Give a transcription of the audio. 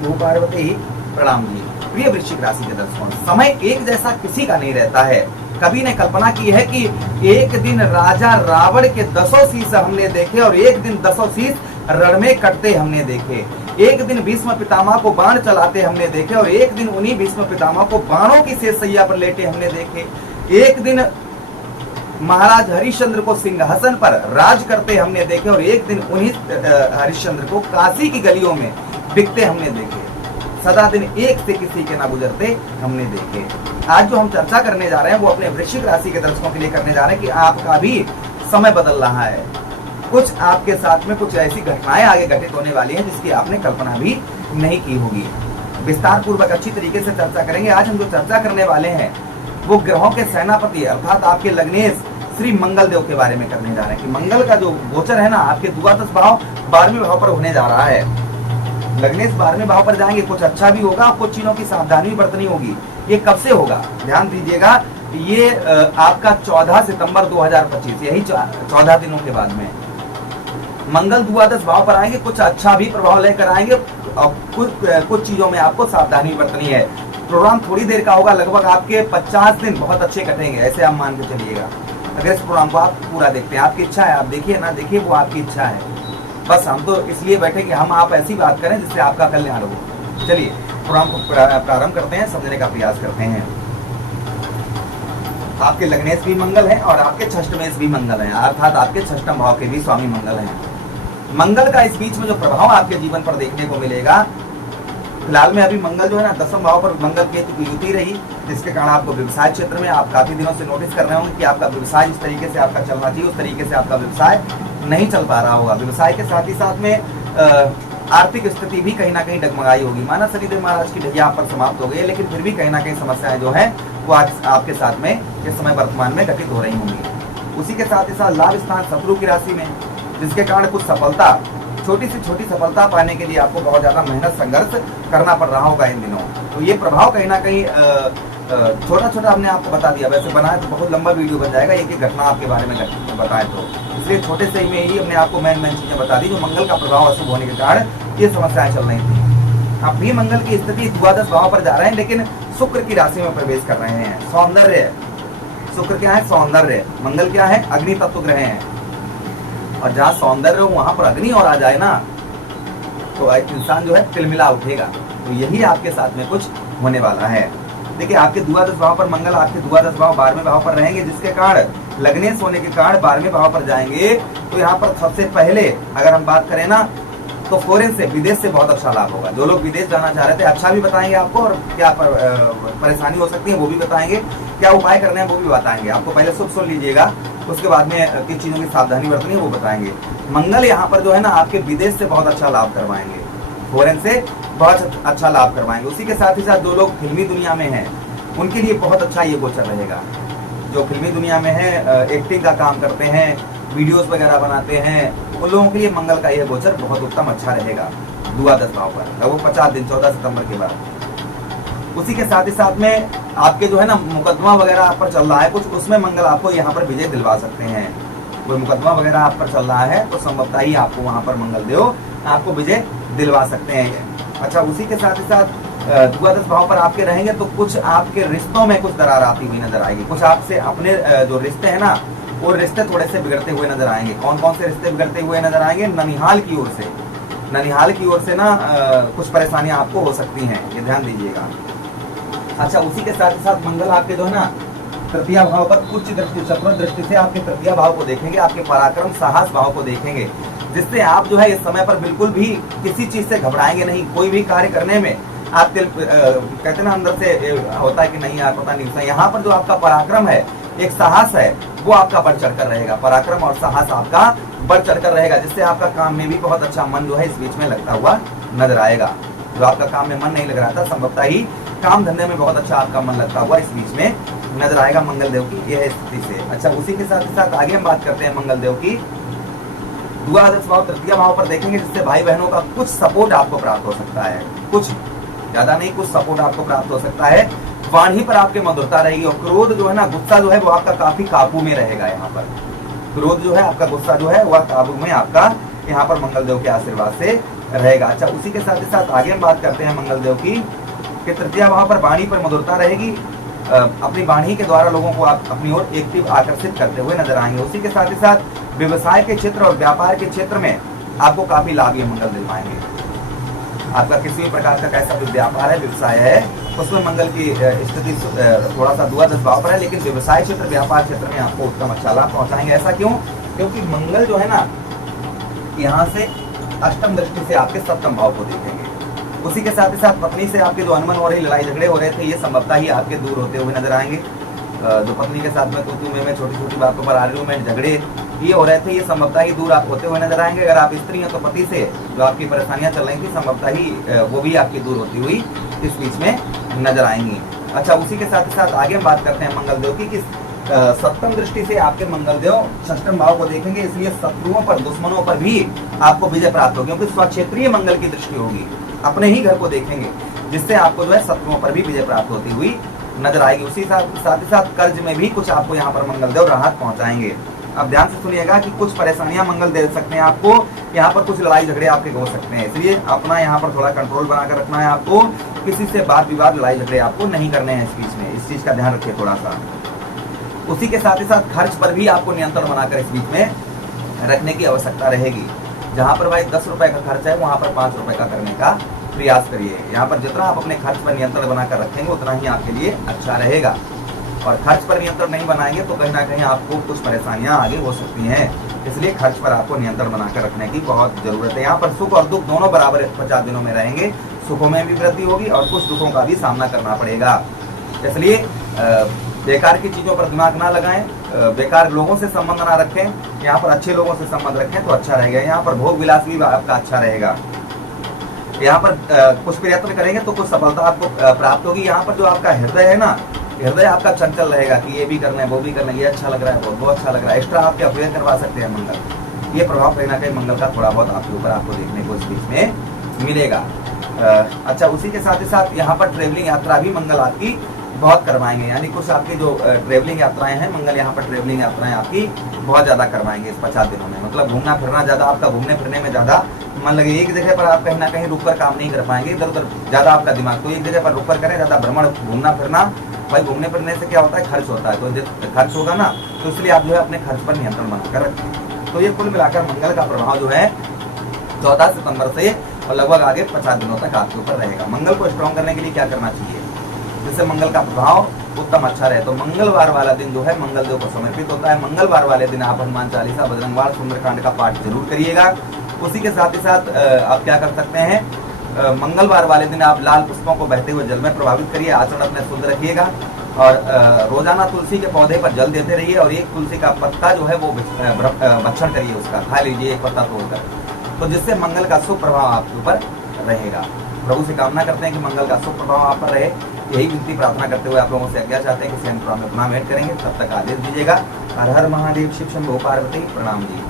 शंभु पार्वती प्रणाम जी। प्रिय वृश्चिक राशि के दर्शकों, समय एक जैसा किसी का नहीं रहता है। कवि ने कल्पना की है कि एक दिन राजा रावण के 10 शीश हमने देखे और एक दिन 10 शीश रण में कटते हमने देखे। एक दिन भीष्म पितामह को बाण चलाते हमने देखे और एक दिन उन्हीं भीष्म पितामह को बाणों की शेषशैया पर लेटे हमने देखे। एक दिन महाराज हरिश्चंद्र को सिंहासन पर राज करते हमने देखे और एक दिन उन्हीं हरिश्चंद्र को काशी की गलियों में बिकते हमने देखे। सदा दिन एक से किसी के ना गुजरते हमने देखे। आज जो हम चर्चा करने जा रहे हैं वो अपने वृश्चिक राशि के दर्शकों के लिए करने जा रहे हैं कि आपका भी समय बदल रहा है। कुछ आपके साथ में कुछ ऐसी घटनाएं आगे घटित होने वाली हैं जिसकी आपने कल्पना भी नहीं की होगी। विस्तार पूर्वक अच्छी तरीके से चर्चा करेंगे। आज हम जो चर्चा करने वाले हैं वो ग्रहों के सेनापति अर्थात आपके लग्नेश श्री मंगल देव के बारे में करने जा रहे हैं कि मंगल का जो गोचर है ना आपके द्वादश भाव 12वें भाव पर होने जा रहा है। लग्नेश 12वें भाव पर जाएंगे, कुछ अच्छा भी होगा, कुछ चीजों की सावधानी बरतनी होगी। ये कब से होगा ध्यान दीजिएगा, ये आपका 14 सितंबर 2025 यही 14 दिनों के बाद में मंगल द्वादश भाव पर आएंगे। कुछ अच्छा भी प्रभाव लेकर आएंगे और कुछ चीजों में आपको सावधानी बरतनी है। प्रोग्राम थोड़ी देर का होगा, लगभग आपके 50 दिन बहुत अच्छे कटेंगे, ऐसे आप मान के चलिएगा। अगर इस प्रोग्राम को आप पूरा देखते हैं, आपकी इच्छा है आप देखिए ना देखिए वो आपकी इच्छा है। बस हम तो इसलिए बैठे कि हम आप ऐसी बात करें जिससे आपका कल्याण हो। चलिए प्रोग्राम को प्रारंभ करते हैं, समझने का प्रयास करते हैं। आपके लग्नेश भी मंगल है और आपके षष्ठमेश भी मंगल है, अर्थात आपके षष्ठम भाव के भी स्वामी मंगल हैं। मंगल का इस बीच में जो प्रभाव आपके जीवन पर देखने को मिलेगा, फिलहाल में अभी मंगल जो है ना 10वें भाव पर मंगल केतु की युति रही, जिसके कारण आपको व्यवसाय क्षेत्र में आप काफी दिनों से नोटिस कर रहे होंगे कि आपका व्यवसाय जिस तरीके से आपका चलना चाहिए उस तरीके से आपका व्यवसाय नहीं चल पा रहा होगा। व्यवसाय के साथ ही साथ में आर्थिक स्थिति भी कहीं ना कहीं डगमगाई होगी। माना शनिदेव महाराज की ढैया आप पर समाप्त हो गई है, लेकिन फिर भी कहीं ना कहीं समस्याएं जो है वो आज आपके साथ में इस समय वर्तमान में घटित हो रही होंगी। उसी के साथ ही साथ लाभ स्थान शत्रु की राशि में, जिसके कारण कुछ सफलता, छोटी से छोटी सफलता पाने के लिए आपको बहुत ज्यादा मेहनत संघर्ष करना पड़ रहा होगा इन दिनों। तो ये प्रभाव कहीं ना कहीं छोटा छोटा हमने आपको बता दिया, वैसे बनाए तो बहुत लंबा वीडियो बन जाएगा एक एक घटना आपके बारे में बताएं तो, इसलिए छोटे से में ही हमने आपको मेन चीजें बता दी जो मंगल का प्रभाव अशुभ होने के कारण ये समस्याएं चल रही थी। अब भी मंगल की स्थिति द्वादश भाव पर जा रहे हैं, लेकिन शुक्र की राशि में प्रवेश कर रहे हैं। सौंदर्य, शुक्र क्या है सौंदर्य, मंगल क्या है अग्नि तत्व ग्रह है, और जहाँ सौंदर्य हो वहां पर अग्नि और आ जाए ना तो इंसान जो है तिलमिला उठेगा। तो यही आपके साथ में कुछ होने वाला है। देखिए आपके द्वादश भाव पर मंगल, आपके द्वादश भाव 12वें भाव पर रहेंगे, जिसके कारण लग्नेश होने के कारण 12वें भाव पर जाएंगे। तो यहाँ पर सबसे पहले अगर हम बात करें ना तो फॉरेन से, विदेश से बहुत अच्छा लाभ होगा। जो लोग विदेश जाना चाह रहे थे अच्छा भी बताएंगे आपको, और क्या परेशानी हो सकती है वो भी बताएंगे, क्या उपाय करने हैं वो भी बताएंगे आपको। पहले शुभ सुन लीजिएगा, उसके बाद में किन चीजों की सावधानी बरतनी है वो बताएंगे। मंगल यहाँ पर जो है ना आपके विदेश से बहुत अच्छा लाभ करवाएंगे, फॉरेन से बहुत अच्छा लाभ करवाएंगे। उसी के साथ ही साथ जो लोग फिल्मी दुनिया में हैं उनके लिए बहुत अच्छा ये गोचर रहेगा। जो फिल्मी दुनिया में है, एक्टिंग का काम करते हैं, वीडियोस वगैरह बनाते हैं, उन लोगों के लिए मंगल का यह गोचर बहुत उत्तम अच्छा रहेगा द्वादश भाव पर, वो 50 दिन 14 सितंबर के बाद। उसी के साथ ही साथ में आपके जो है ना मुकदमा वगैरह आप पर चल रहा है कुछ, उसमें मंगल आपको यहाँ पर विजय दिलवा सकते हैं। कोई मुकदमा वगैरह आप पर चल रहा है तो संभवतः ही आपको वहाँ पर मंगल देव आपको विजय दिलवा सकते हैं। अच्छा, उसी के साथ ही साथ द्वादश भाव पर आपके रहेंगे तो कुछ आपके रिश्तों में कुछ दरार आती हुई नजर आएगी। कुछ आपसे अपने जो रिश्ते हैं ना वो रिश्ते थोड़े से बिगड़ते हुए नजर आएंगे। कौन कौन से रिश्ते बिगड़ते हुए नजर आएंगे? ननिहाल की ओर से, ननिहाल की ओर से ना कुछ परेशानियां आपको हो सकती हैं, ये ध्यान दीजिएगा। अच्छा, उसी के साथ ही साथ मंगल आपके जो है ना तृतीय भाव पर उच्च दृष्टि, चतुर्थ दृष्टि से आपके तृतीय भाव को देखेंगे, आपके पराक्रम साहस भाव को देखेंगे, जिससे आप जो है इस समय पर बिल्कुल भी किसी चीज से घबराएंगे नहीं। कोई भी कार्य करने में आप कहते ना अंदर से होता है कि नहीं यार पता नहीं, यहाँ पर जो आपका पराक्रम है, एक साहस है, वो आपका बढ़ चढ़कर रहेगा। पराक्रम और साहस आपका बढ़ चढ़कर रहेगा, जिससे आपका काम में भी बहुत अच्छा मन जो है इस बीच में लगता हुआ नजर आएगा। जो आपका काम में मन नहीं लग रहा था, संभवतः ही काम धंधे में बहुत अच्छा आपका मन लगता हुआ इस बीच में नजर आएगा मंगल देव की यह स्थिति से। अच्छा, उसी के साथ ही साथ आगे हम बात करते हैं मंगल देव की द्वादश भाव तृतीय भाव पर देखेंगे, जिससे भाई बहनों का कुछ सपोर्ट आपको प्राप्त हो सकता है। कुछ ज्यादा नहीं, कुछ सपोर्ट आपको प्राप्त हो सकता है। वाणी पर आपके मधुरता रहेगी और क्रोध जो है ना, गुस्सा जो है वो आपका काफी काबू में रहेगा। यहाँ पर क्रोध जो है आपका, गुस्सा जो है वह काबू में आपका यहाँ पर मंगल देव के आशीर्वाद से रहेगा। अच्छा, उसी के साथ ही साथ आगे हम बात करते हैं मंगल देव की कि तृतीया भाव पर वाणी पर मधुरता रहेगी। अपनी वाणी के द्वारा लोगों को आप अपनी ओर एक्टिव आकर्षित करते हुए नजर आएंगे। उसी के साथ ही साथ व्यवसाय के क्षेत्र और व्यापार के क्षेत्र में आपको काफी लाभ ये मंगल दिलवाएंगे। आपका किसी भी प्रकार का कैसा भी व्यापार है, व्यवसाय है, उसमें मंगल की स्थिति थोड़ा सा द्वादश भाव पर है, लेकिन व्यवसाय क्षेत्र व्यापार क्षेत्र में आपको उत्तम अच्छा लाभ पहुंचाएंगे। ऐसा क्यों? क्योंकि मंगल जो है ना, यहाँ से अष्टम दृष्टि से आपके सप्तम भाव को देखेंगे। उसी के साथ ही साथ पत्नी से आपके जो अनबन हो रही, लड़ाई झगड़े हो रहे थे, ये संभवतः ही आपके दूर होते हुए नजर आएंगे। जो पत्नी के साथ में तू में छोटी छोटी बातों पर आर्ग्यूमेंट, झगड़े ये हो रहे थे, ये संभवतः ही दूर होते हुए नजर आएंगे। अगर आप स्त्री हैं तो पति से जो आपकी परेशानियां चल रही थी, संभवतः ही वो भी आपकी दूर होती हुई इस बीच में नजर आएंगी। अच्छा, उसी के साथ ही साथ आगे हम बात करते हैं मंगल देव की कि सप्तम दृष्टि से आपके मंगल देव षष्ठम भाव को देखेंगे, इसलिए शत्रुओं पर, दुश्मनों पर भी आपको विजय प्राप्त होगी, क्योंकि स्वक्षेत्रीय मंगल की दृष्टि होगी, अपने ही घर को देखेंगे, जिससे आपको जो है शत्रुओं पर भी विजय प्राप्त होती हुई नजर आएगी। उसी साथ ही साथ कर्ज में भी कुछ आपको यहाँ पर मंगल देव राहत पहुंचाएंगे। अब ध्यान से सुनिएगा कि कुछ परेशानियां मंगल दे सकते हैं आपको, यहाँ पर कुछ लड़ाई झगड़े आपके हो सकते हैं, इसलिए अपना यहाँ पर थोड़ा कंट्रोल बनाकर रखना है आपको। किसी से बात विवाद, लड़ाई झगड़े आपको नहीं करने हैं इस बीच में, इस चीज का ध्यान रखिए थोड़ा सा। उसी के साथ ही साथ खर्च पर भी आपको नियंत्रण बनाकर इस बीच में रखने की आवश्यकता रहेगी। जहां पर भाई 10 रुपए का खर्च है, वहां पर 5 रुपए का करने का प्रयास करिए। यहाँ पर जितना आप अपने खर्च पर नियंत्रण बनाकर रखेंगे, उतना ही आपके लिए अच्छा रहेगा। और खर्च पर नियंत्रण नहीं बनाएंगे तो कहीं ना कहीं आपको कुछ परेशानियां आगे हो सकती हैं, इसलिए खर्च पर आपको नियंत्रण बनाकर रखने की बहुत जरूरत है। यहाँ पर सुख और दुख दोनों बराबर 50 दिनों में रहेंगे, सुखों में भी वृद्धि होगी और कुछ दुखों का भी सामना करना पड़ेगा। इसलिए बेकार की चीजों पर दिमाग ना लगाएं, बेकार लोगों से संबंध ना रखें, यहाँ पर अच्छे लोगों से संबंध रखें तो अच्छा रहेगा। यहाँ पर भोग विलास भी आपका अच्छा रहेगा। यहाँ पर कुछ प्रयत्न करेंगे तो कुछ सफलता आपको प्राप्त होगी। यहाँ पर जो आपका हृदय है ना, हृदय आपका चंचल रहेगा कि ये भी करना है, वो भी करना है, ये अच्छा लग रहा है, वो अच्छा लग रहा है, एक्स्ट्रा आपके अफेयर करवा सकते हैं मंगल। ये प्रभाव कहीं ना कहीं मंगल का थोड़ा बहुत आपके ऊपर आपको देखने को इस बीच में मिलेगा। अच्छा, उसी के साथ ही साथ यहाँ पर ट्रेवलिंग यात्रा भी मंगल आपकी बहुत करवाएंगे, यानी कुछ आपकी जो ट्रेवलिंग यात्राएं हैं, मंगल यहाँ पर ट्रेवलिंग यात्राएं आपकी बहुत ज्यादा करवाएंगे इस 50 दिनों में। मतलब घूमना फिरना ज्यादा, आपका घूमने फिरने में ज्यादा मन लगे। एक जगह पर आप कहीं ना कहीं रुक कर काम नहीं कर पाएंगे, इधर उधर ज्यादा आपका दिमाग, तो एक जगह पर रुक कर करें, ज्यादा भ्रमण, घूमना फिरना। भाई घूमने फिरने से क्या होता है, खर्च होता है, तो खर्च होगा ना, तो इसलिए आप जो है अपने खर्च पर नियंत्रण बनाकर रखें। तो ये कुल मिलाकर मंगल का प्रभाव जो है 14 सितंबर से और लगभग आगे 50 दिनों तक आपके ऊपर रहेगा। मंगल को स्ट्रॉन्ग करने के लिए क्या करना चाहिए, जिससे मंगल का प्रभाव उत्तम अच्छा रहे? तो मंगलवार वाला दिन जो है मंगल देव को समर्पित होता है। मंगलवार वाले दिन आप हनुमान चालीसा, बजरंगबाण, सुंदरकांड का पाठ जरूर करिएगा। उसी के साथ ही साथ आप क्या कर सकते हैं, मंगलवार वाले दिन आप लाल पुष्पों को बहते हुए जल में प्रभावित करिए, आचरण अपने शुद्ध रखिएगा और रोजाना तुलसी के पौधे पर जल देते रहिए और एक तुलसी का पत्ता जो है वो भक्षण करिए, उसका खा लीजिए एक पत्ता तोड़कर, तो जिससे मंगल का शुभ प्रभाव आपके ऊपर रहेगा। प्रभु से कामना करते हैं कि मंगल का शुभ प्रभाव आप पर रहे। यही विनती प्रार्थना करते हुए आप लोगों से आज्ञा चाहते हैं कि सेंटर में अपना भेंट करेंगे। तब तक आदेश दीजिएगा। हर हर महादेव, शिव शंभो पार्वती, प्रणाम जी।